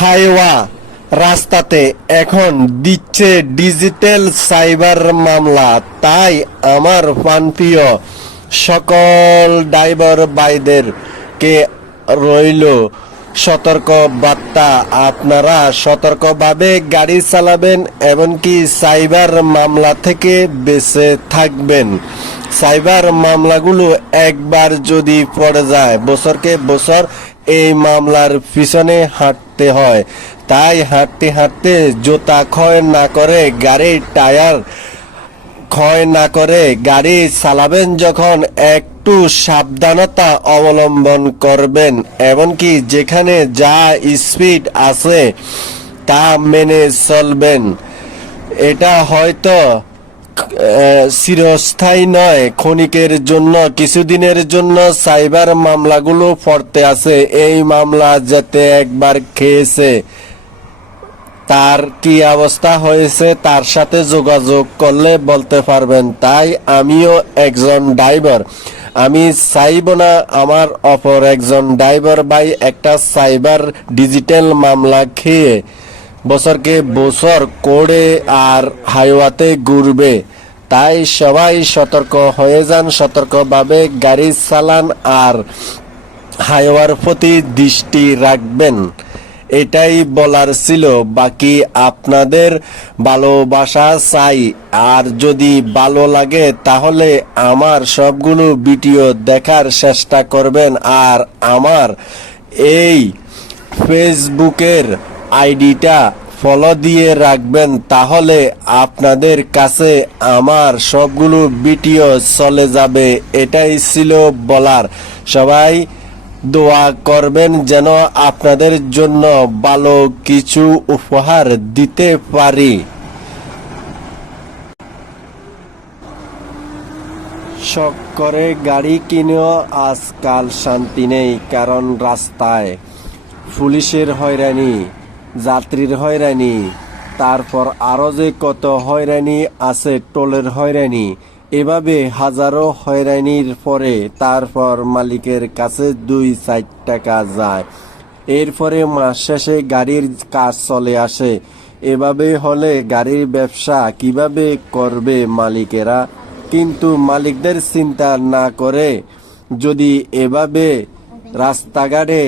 হাইওয়া রাস্তাতে এখন দিচ্ছে ডিজিটাল সাইবার মামলা। তাই আমার প্রাণপ্রিয় সকল ড্রাইভার ভাইদেরকে রইল সতর্ক বার্তা, আপনারা সতর্কভাবে গাড়ি চালাবেন, এমনকি সাইবার মামলা থেকে বেঁচে থাকবেন। সাইবার মামলাগুলো একবার যদি পড়ে যায়, বছরকে বছর এই মামলার পিছনে হাঁটতে হয়। তাই হাঁটতে হাঁটতে জুতা ক্ষয় না করে, গাড়ির টায়ার ক্ষয় না করে গাড়ি চালাবেন যখন, একটু সাবধানতা অবলম্বন করবেন, এমনকি যেখানে যা স্পিড আছে তা মেনে চলবেন। এটা হয়তো চিরস্থায়ী নয়, ক্ষণিকের জন্য, কিছুদিনের জন্য সাইবার মামলাগুলো পড়তে আছে। এই মামলা যাতে একবার খেয়েছে, তার কি অবস্থা হয়েছে তার সাথে যোগাযোগ করলে বলতে পারবেন। তাই আমিও একজন ড্রাইভার, আমি চাইব না আমার অপর একজন ড্রাইভার ভাই একটা সাইবার ডিজিটাল মামলা খেয়ে বছরকে বছর করে আর হাইওয়াতে ঘুরবে। তাই সবাই সতর্ক হয়ে যান, সতর্কভাবে গাড়ি চালান আর হাইওয়ার প্রতি দৃষ্টি রাখবেন। এটাই বলার ছিল। বাকি আপনাদের ভালোবাসা চাই, আর যদি ভালো লাগে তাহলে আমার সবগুলো ভিডিও দেখার চেষ্টা করবেন, আর আমার এই ফেসবুকের আইডিটা ফলো দিয়ে রাখবেন। তাহলে আপনাদের কাছে আমার সবগুলো ভিডিও চলে যাবে। এটাই ছিল বলার। সবাই দোয়া করবেন যেন আপনাদের জন্য ভালো কিছু উপহার দিতে পারি। শখ করে গাড়ি কিনেও আজকাল শান্তি নেই, কারণ রাস্তায় পুলিশের হয়রানি, যাত্রীর হয়রানি, তারপর আরও যে কত হয়রানি আছে, টোলের হয়রানি, এভাবে হাজারো হয়রানির পরে তারপর মালিকের কাছে 2-4 টাকা যায়। এরপরে মাস শেষে গাড়ির কাজ চলে আসে। এভাবে হলে গাড়ির ব্যবসা কিভাবে করবে মালিকেরা? কিন্তু মালিকদের চিন্তা না করে যদি এভাবে রাস্তাঘাটে